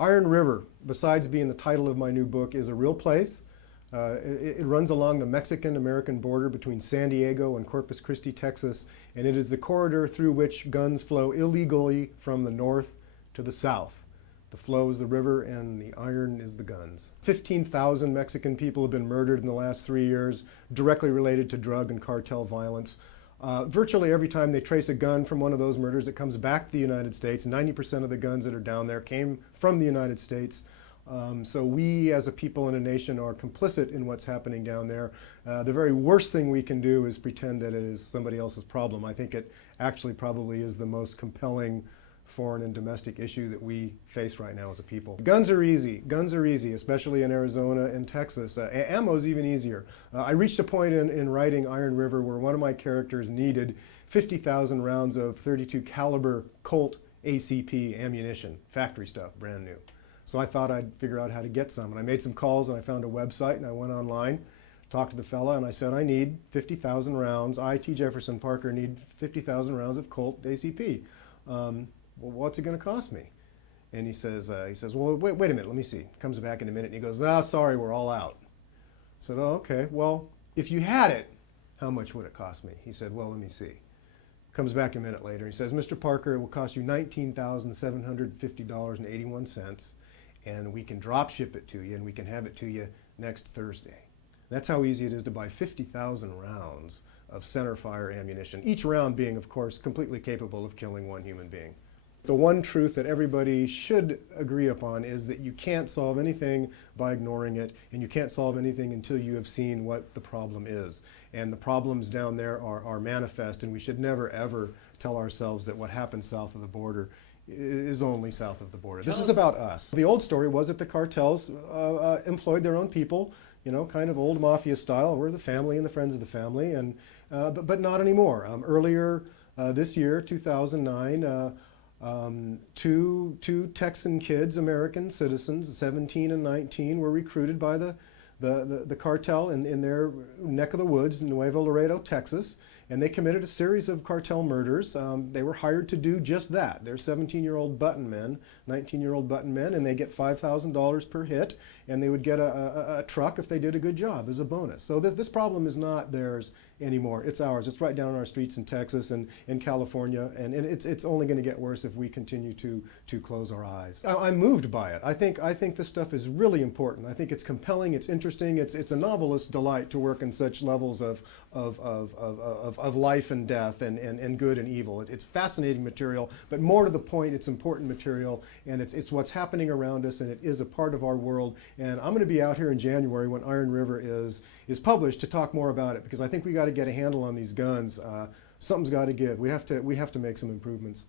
Iron River, besides being the title of my new book, is a real place. It runs along the Mexican-American border between San Diego and Corpus Christi, Texas, and it is the corridor through which guns flow illegally from the north to the south. The flow is the river and the iron is the guns. 15,000 Mexican people have been murdered in the last 3 years, directly related to drug and cartel violence. Virtually every time they trace a gun from one of those murders, it comes back to the United States. 90% of the guns that are down there came from the United States. So we as a people and a nation are complicit in what's happening down there. The very worst thing we can do is pretend that it is somebody else's problem. I think it actually probably is the most compelling foreign and domestic issue that we face right now as a people. Guns are easy. Guns are easy, especially in Arizona and Texas. Ammo's even easier. I reached a point in writing Iron River where one of my characters needed 50,000 rounds of .32 caliber Colt ACP ammunition, factory stuff, brand new. So I thought I'd figure out how to get some. And I made some calls and I found a website and I went online, talked to the fella, and I said, I need 50,000 rounds. I, T. Jefferson Parker, need 50,000 rounds of Colt ACP. Well, what's it going to cost me? And he says, well, wait a minute, let me see. Comes back in a minute and he goes, sorry, we're all out. I said, oh, okay, well, if you had it, how much would it cost me? He said, well, let me see. Comes back a minute later. He says, Mr. Parker, it will cost you $19,750.81, and we can drop ship it to you, and we can have it to you next Thursday. That's how easy it is to buy 50,000 rounds of centerfire ammunition, each round being, of course, completely capable of killing one human being. The one truth that everybody should agree upon is that you can't solve anything by ignoring it, and you can't solve anything until you have seen what the problem is. And the problems down there are manifest, and we should never, ever tell ourselves that what happens south of the border is only south of the border. This is about us. The old story was that the cartels employed their own people, you know, kind of old mafia style. We're the family and the friends of the family, and but not anymore. Earlier this year, 2009, two Texan kids, American citizens, 17 and 19, were recruited by the cartel in their neck of the woods in Nuevo Laredo, Texas, and they committed a series of cartel murders. They were hired to do just that. They're 17-year-old button men, 19-year-old button men, and they get $5,000 per hit, and they would get a truck if they did a good job as a bonus. So this problem is not theirs anymore. It's ours. It's right down our streets in Texas and in California, and it's only going to get worse if we continue to close our eyes. I'm moved by it. I think this stuff is really important. I think it's compelling. It's interesting. It's a novelist's delight to work in such levels of life and death and good and evil. It's fascinating material, but more to the point, it's important material, and it's what's happening around us, and it is a part of our world. And I'm going to be out here in January when Iron River is published to talk more about it, because I think we got to get a handle on these guns. Something's got to give. We have to make some improvements.